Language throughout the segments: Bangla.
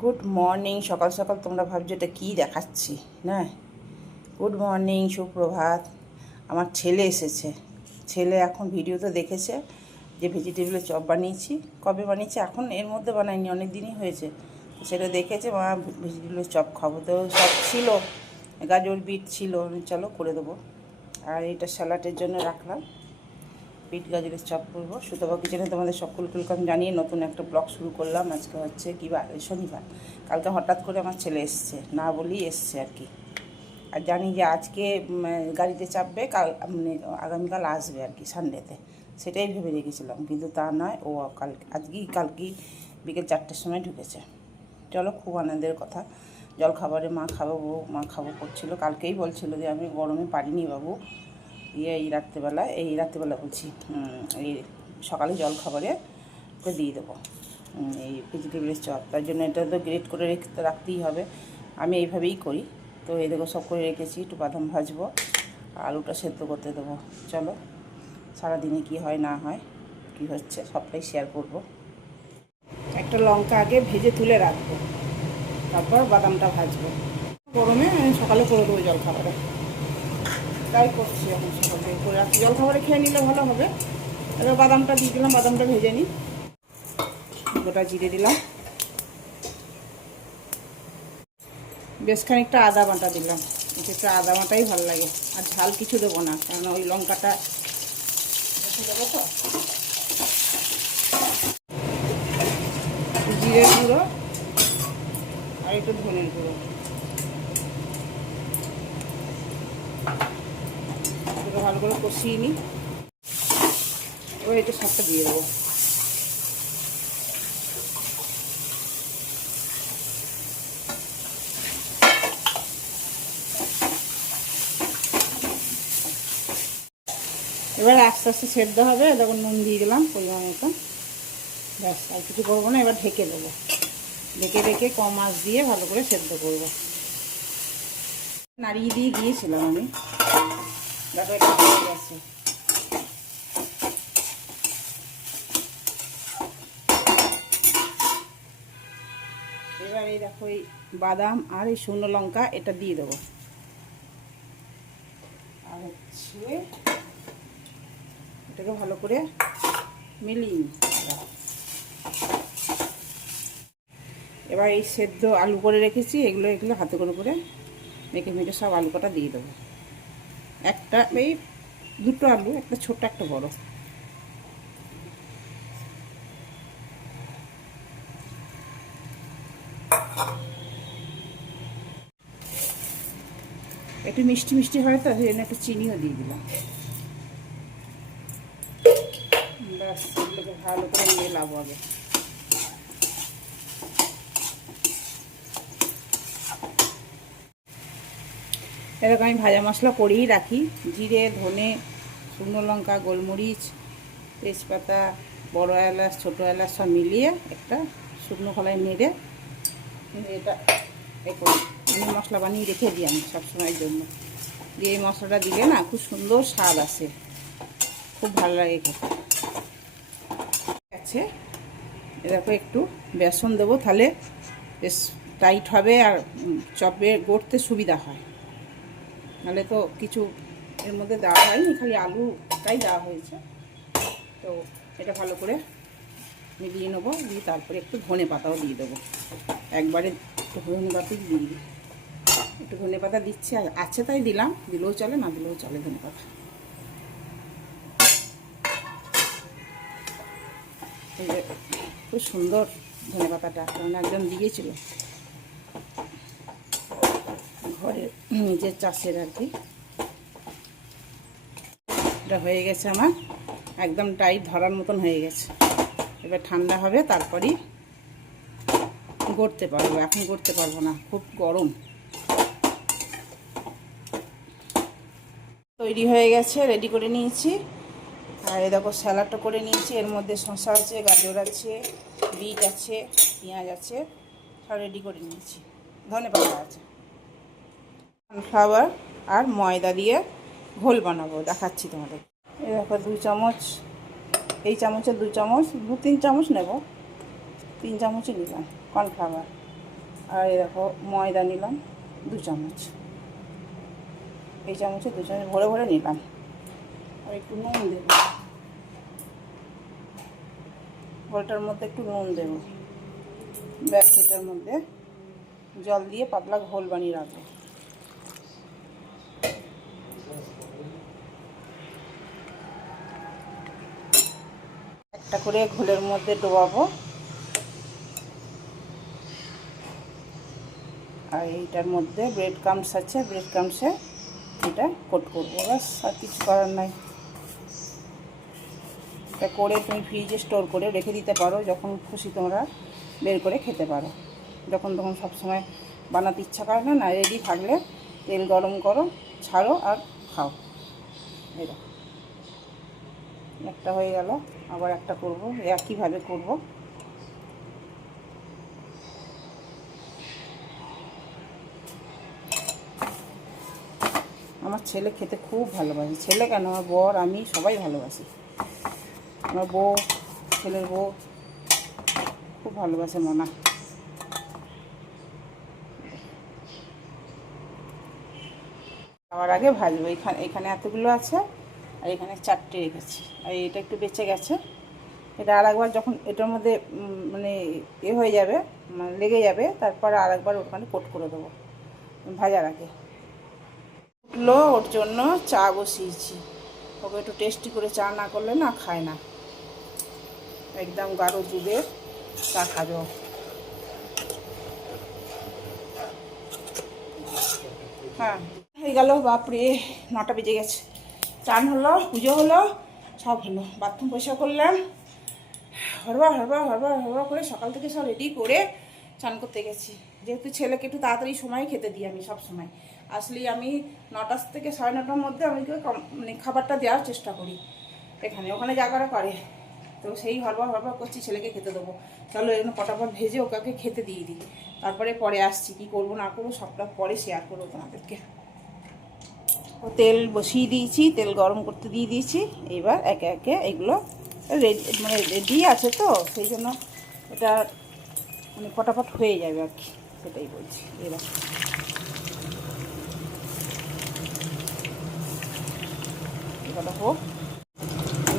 Good morning. সকাল সকাল তোমরা ভাবছো এটা কী দেখাচ্ছি না। গুড মর্নিং, সুপ্রভাত। আমার ছেলে এসেছে। ছেলে এখন ভিডিওতে দেখেছে যে ভেজিটেবলের চপ বানিয়েছি। কবে বানিয়েছি এখন এর মধ্যে বানাইনি, অনেক দিনই হয়েছে। সেটা দেখেছে, মা ভেজিটেবলের চপ খাবো। তো সব ছিল, গাজর বিট ছিল, চলো করে দেবো। আর এটা স্যালাডের জন্য রাখলাম, বিট গাজরের চপ করবো। সুতবা কিচেনে তোমাদের সকলকে আমি জানিয়ে নতুন একটা ব্লগ শুরু করলাম। আজকে হচ্ছে কী বার? শনিবার। কালকে হঠাৎ করে আমার ছেলে এসছে, না বলেই এসছে আর কি। আর জানি যে আজকে গাড়িতে চাপবে, মানে আগামীকাল আসবে আর কি, সানডেতে। সেটাই ভেবে রেখেছিলাম, কিন্তু তা নয়, ও কালকেই বিকেল 4টের সময় ঢুকেছে। চলো, খুব আনন্দের কথা। জলখাবারে মা খাবো করছিল। কালকেই বলছিল যে আমি গরমে পারিনি বাবু, এই রাত্রিবেলা বলছি, এই সকালে জলখাবারে ওকে দিয়ে দেবো এই ভেজিটেবলের চপ। তার জন্য এটা তো গ্রেট করে রাখতেই হবে। আমি এইভাবেই করি। তো এই দেখো সব করে রেখেছি। একটু বাদাম ভাজবো, আলুটা সেদ্ধ করতে দেবো। চলো, সারাদিনে কি হয় না হয়, কি হচ্ছে সবটাই শেয়ার করব। একটা লঙ্কা আগে ভেজে তুলে রাখবো, তারপর বাদামটা ভাজবো। গরমে আমি সকালে করে দেবো জলখাবারে, তাই করছি। এখন সকালে করে রাখছি, জলখাবারে খেয়ে নিলে ভালো হবে। এবার বাদামটা দিয়ে দিলাম, বাদামটা ভেজে নিই। গোটা জিরে দিলাম, বেশ খানিকটা আদা বাটা দিলাম। একটু আদা বাটাই ভালো লাগে, আর ঝাল কিছু দেবো না, কারণ ওই লঙ্কাটা দেবো তো। জিরের গুঁড়ো আর একটু ধনের গুঁড়ো, ভালো করে কষিয়ে নিই। ওই একটু শাকটা দিয়ে দেবো। এবার আস্তে আস্তে সেদ্ধ হবে। তখন নুন দিয়ে দিলাম পরিমাণ মতো, ব্যাস। আর কিছু করবো না। এবার ঢেকে দেবো, ঢেকে কম আঁচ দিয়ে ভালো করে সেদ্ধ করবো। নাড়িয়ে দিয়ে গিয়েছিলাম আমি, দেখো এটা হয়ে গেছে। এবার এই দেখো, এই বাদাম আর এই শুকনো লঙ্কা এটা দিয়ে দেবো। আর হচ্ছে এটাকে ভালো করে মিলিয়ে নিই। এবার এই সেদ্ধ আলু করে রেখেছি, এগুলো হাতে করে মেখে সব আলু কটা দিয়ে দেবো। এই দুটো আলু, একটা ছোট একটা বড়। একটু মিষ্টি মিষ্টি হয় তো, সেই জন্য একটু চিনিও দিয়ে দিলাম। ব্যাস, এগুলোকে ভালো করে মেলাবো আগে। এরকম আমি ভাজা মশলা করেই রাখি। জিরে, ধনে, শুকনো লঙ্কা, গোলমরিচ, তেজপাতা, বড় এলাচ, ছোটো এলাচ সব মিলিয়ে একটা শুকনো খোলায় নেড়ে এটা আমি মশলা বানিয়ে রেখে দিই আমি সবসময়ের জন্য। দিয়ে এই মশলাটা দিলে না খুব সুন্দর স্বাদ আসে, খুব ভালো লাগে খেতে। আছে এরকম একটু বেসন দেবো, তাহলে বেশ টাইট হবে আর চপে গড়তে সুবিধা হয়। নাহলে তো কিছু এর মধ্যে দেওয়া হয়নি, খালি আলুটাই দেওয়া হয়েছে। তো এটা ভালো করে মিলিয়ে নেবো, দিয়ে তারপরে একটু ধনে পাতাও দিয়ে দেবো। একবারে ধনে পাতা দিয়ে দিই, একটু ধনে পাতা দিচ্ছি, আর আছে তাই দিলাম, দিলেও চলে না দিলেও চলে ধনে পাতা। খুব সুন্দর ধনে পাতাটা, কারণ একজন দিয়েছিল ঘরে, নিজের চাষের আর কি। এটা হয়ে গেছে আমার, একদম টাইট ধরার মতন হয়ে গেছে। এবার ঠান্ডা হবে, তারপরই গড়তে পারবো, এখন গড়তে পারবো না, খুব গরম। তৈরি হয়ে গেছে, রেডি করে নিয়েছি। আর এই দেখো স্যালাডটা করে নিয়েছি, এর মধ্যে শসা আছে, গাজর আছে, বিট আছে, পেঁয়াজ আছে, সব রেডি করে নিয়েছি। ধনেপাতা আছে। কর্নফ্লাওয়ার আর ময়দা দিয়ে ঘোল বানাবো, দেখাচ্ছি তোমাদের। এই দেখো 2 চামচ, এই চামচে 2 চামচ, 2-3 চামচ নেব, 3 চামচই নিলাম কর্নফ্লাওয়ার। আর এই দেখো ময়দা নিলাম 2 চামচ, এই চামচে 2 চামচ ভরে ভরে নিলাম। আর একটু নুন দেব, ঘোলটার মধ্যে একটু নুন দেব। ব্যাস এটার মধ্যে জল দিয়ে পাতলা ঘোল বানিয়ে রাখবো। একটা করে ঘোলের মধ্যে ডোবাবো, আর এইটার মধ্যে ব্রেড ক্রাম্বস আছে, ব্রেড ক্রাম্বসে এটা কোট করবো। ব্যাস আর কিছু করার নাই। এটা করে তুমি ফ্রিজে স্টোর করে রেখে দিতে পারো, যখন খুশি তোমরা বের করে খেতে পারো। যখন তখন সবসময় বানাতে ইচ্ছা করে না, রেডি থাকলে তেল গরম করো, ছাড়ো আর খাও। এটা একটা হয়ে গেল, আবার একটা করব, একইভাবে করব। আমার ছেলে খেতে খুব ভালোবাসে, ছেলে কেন আমার বর, আমি সবাই ভালোবাসি। আমার বউ, ছেলের বউ খুব ভালোবাসে মনা। খাওয়ার আগে ভাজবো। এখানে এতগুলো আছে, আর এখানে 4টে রেখেছি, আর এটা একটু বেঁচে গেছে। এটা আর একবার যখন এটার মধ্যে মানে হয়ে যাবে, মানে লেগে যাবে, তারপর আর একবার ওখানে কোট করে দেবো ভাজার আগে। উঠলো, ওর জন্য চা বসিয়েছি। ওকে একটু টেস্টি করে চা না করলে না খায় না। একদম গাঢ় দুধের চা খাবে। হ্যাঁ হয়ে গেল, বাপরে 9টা বেজে গেছে। চান হলো, পুজো হলো, সব হলো। বাথরুম পরিষ্কার করলাম, হরবার হরবার হরবার হরবার করে সকাল থেকে সব রেডি করে চান করতে গেছি। যেহেতু ছেলেকে একটু তাড়াতাড়ি সময় খেতে দিই আমি সব সময়, আসলে আমি 9টা থেকে 9:30টার মধ্যে আমি মানে খাবারটা দেওয়ার চেষ্টা করি। ওখানে যা করা করে, তো সেই হরবার হরবার করছি ছেলেকে খেতে দেবো। চলো এগুলো পটাপট ভেজে ওকে খেতে দিয়ে দিই, তারপরে পরে আসছি কী করবো না করবো সবটা পরে শেয়ার করবো তোমাদেরকে। ও তেল বসিয়ে দিয়েছি, তেল গরম করতে দিয়ে দিয়েছি। এবার একে একে এগুলো মানে রেডি আছে, তো সেই জন্য এটা মানে ফটাফট হয়ে যাবে আর কি, সেটাই বলছি। এবার এটা হোক,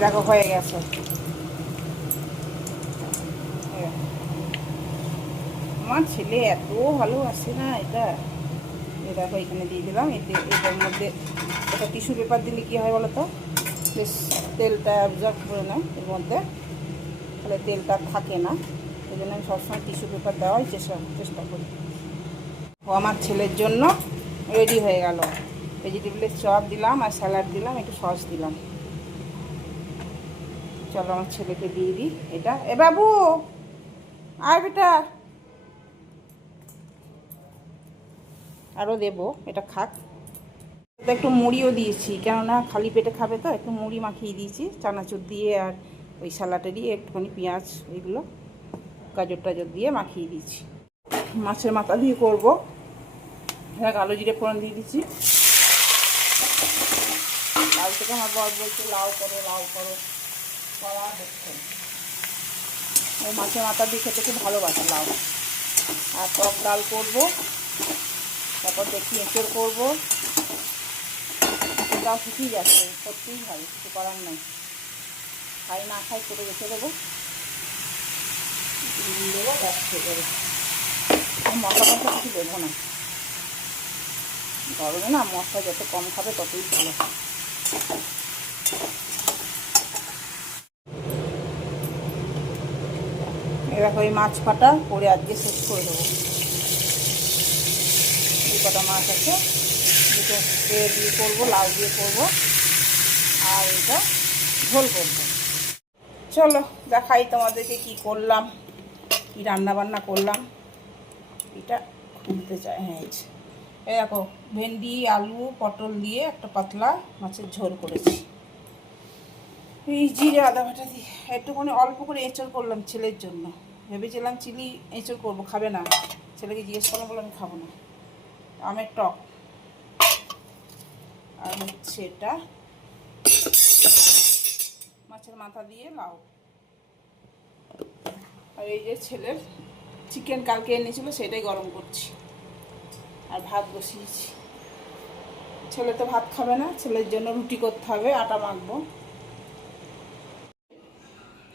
দেখো হয়ে গেছে। আমার ছেলে এত ভালোবাসে না এটা। দেখো এখানে দিয়ে দিলাম। এটার মধ্যে একটা টিস্যু পেপার দিলে কী হয় বলো তো, বেশ তেলটা অ্যাবজর্ব করে নেয় এর মধ্যে, তাহলে তেলটা থাকে না। এই জন্য আমি সবসময় টিস্যু পেপার দেওয়ার চেষ্টা করি। ও আমার ছেলের জন্য রেডি হয়ে গেল। ভেজিটেবলের চপ দিলাম, আর স্যালাড দিলাম, একটু সস দিলাম। চলো আমার ছেলেকে দিয়ে দিই এটা। এ বাবু আয় বেটা, আরও দেবো, এটা খাক। একটু মুড়িও দিয়েছি, কেননা খালি পেটে খাবে, তো একটু মুড়ি মাখিয়ে দিয়েছি চানাচুর দিয়ে, আর ওই স্যালাডে দিয়ে একটুখানি পেঁয়াজ, ওইগুলো গাজর টাজর দিয়ে মাখিয়ে দিয়েছি। মাছের মাথা দিয়ে করবো। হ্যাঁ, কালো জিরে ফোড়ন দিয়ে দিচ্ছি। কাল থেকে আমার বর বলছে লাউ করো লাউ করো, করা হচ্ছে। ওই মাছের মাথা দিয়ে খেতে খুব ভালোবাসে লাউ। আর টক ডাল করবো, তারপর দেখি এঁচড় করবো। এঁচড়টাও শুকিয়ে যাচ্ছে, করতেই হয়, কিছু করার নেই। খাই না খাই করে রেখে দেবো, দেবো, ব্যাস হয়ে যাবে। মশলা কিছু দেবো না, গরমে না মশলা যত কম খাবে ততই ভালো। এরকম এই মাছ কাটা করে আজকে শেষ করে দেবো। এই কটা মাছ আছে, দুটো দিয়ে করবো, লাউ দিয়ে করবো, আর এটা ঝোল করবো। চলো দেখাই তোমাদেরকে কি করলাম, কি রান্না বান্না করলাম। এটা খুলতে চাই, হ্যাঁ এই দেখো ভেন্ডি আলু পটল দিয়ে একটা পাতলা মাছের ঝোল করেছি, এই জিরে আদা বাটা দিয়ে। একটুখানি অল্প করে এঁচড় করলাম ছেলের জন্য, ভেবেছিলাম চিলি এঁচড় করবো, খাবে না। ছেলেকে জিজ্ঞেস করলাম, বলে আমি খাবো না, আমের টক। আর হচ্ছে এটা মাছের মাথা দিয়ে লাউ। আর এই যে ছেলের চিকেন কালকে এনেছিল সেটাই গরম করছি, আর ভাত বসিয়েছি। ছেলে তো ভাত খাবে না, ছেলের জন্য রুটি করতে হবে, আটা মাখবো।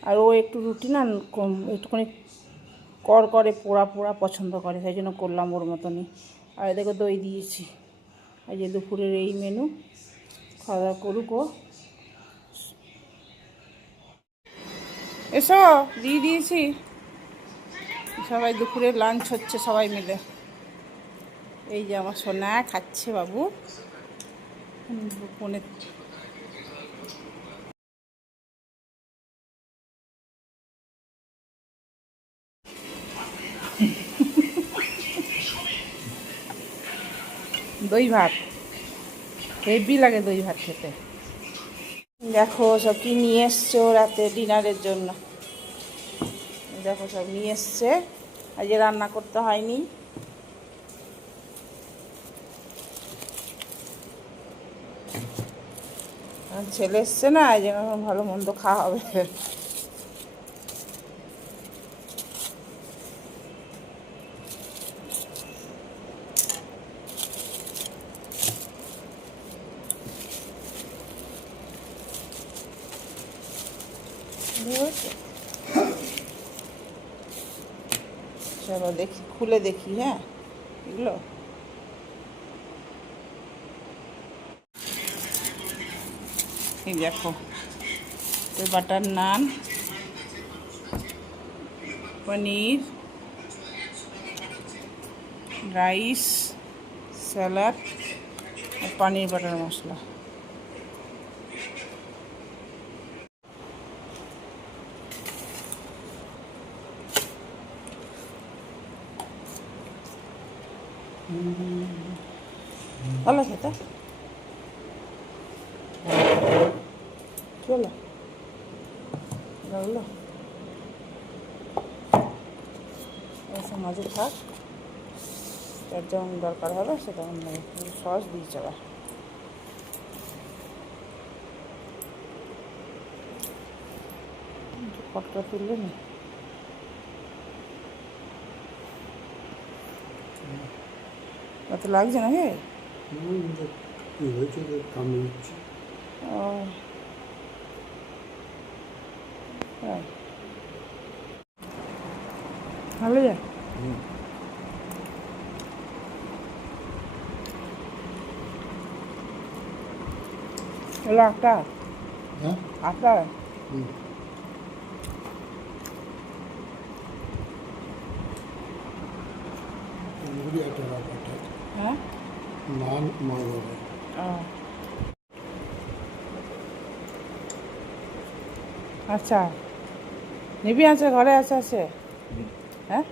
আর ও একটু রুটি না একটুখানি করে পোড়া পোড়া পছন্দ করে, সেই জন্য করলাম ওর মতনই। আর এদিকে দই দিয়েছি। এই যে দুপুরের এই মেনু, খাওয়া দাওয়া করুক ও। এসো, দিয়ে দিয়েছি। সবাই দুপুরে লাঞ্চ হচ্ছে সবাই মিলে। এই যে আমার সোনা খাচ্ছে বাবু। ফোনে দই ভাত হেভি লাগে, দই ভাত খেতে। দেখো সব কি নিয়ে এসছে ও রাতে ডিনারের জন্য। দেখো সব নিয়ে এসছে, আজ রান্না করতে হয়নি। ছেলে এসছে না, এই জন্য ভালো মন্দ খাওয়া হবে। চলো দেখি, খুলে দেখি। হ্যাঁ, এগুলো এই দেখো, বাটার নান, পনির, রাইস, স্যালাড আর পনির বাটার মশলা। ভালো খেতে, চলো লাগলো। এসব মাঝে থাক, তার যেমন দরকার হবে সে তেমন সস দিয়েছে। আবার ফটকা তুললে না, অত লাগছে না। হে ও ভালো যায়। হলো আটা, আটা হ্যাঁ নান ময়দা। আচ্ছা, নিবি আছে ঘরে আছে আছে। হ্যাঁ।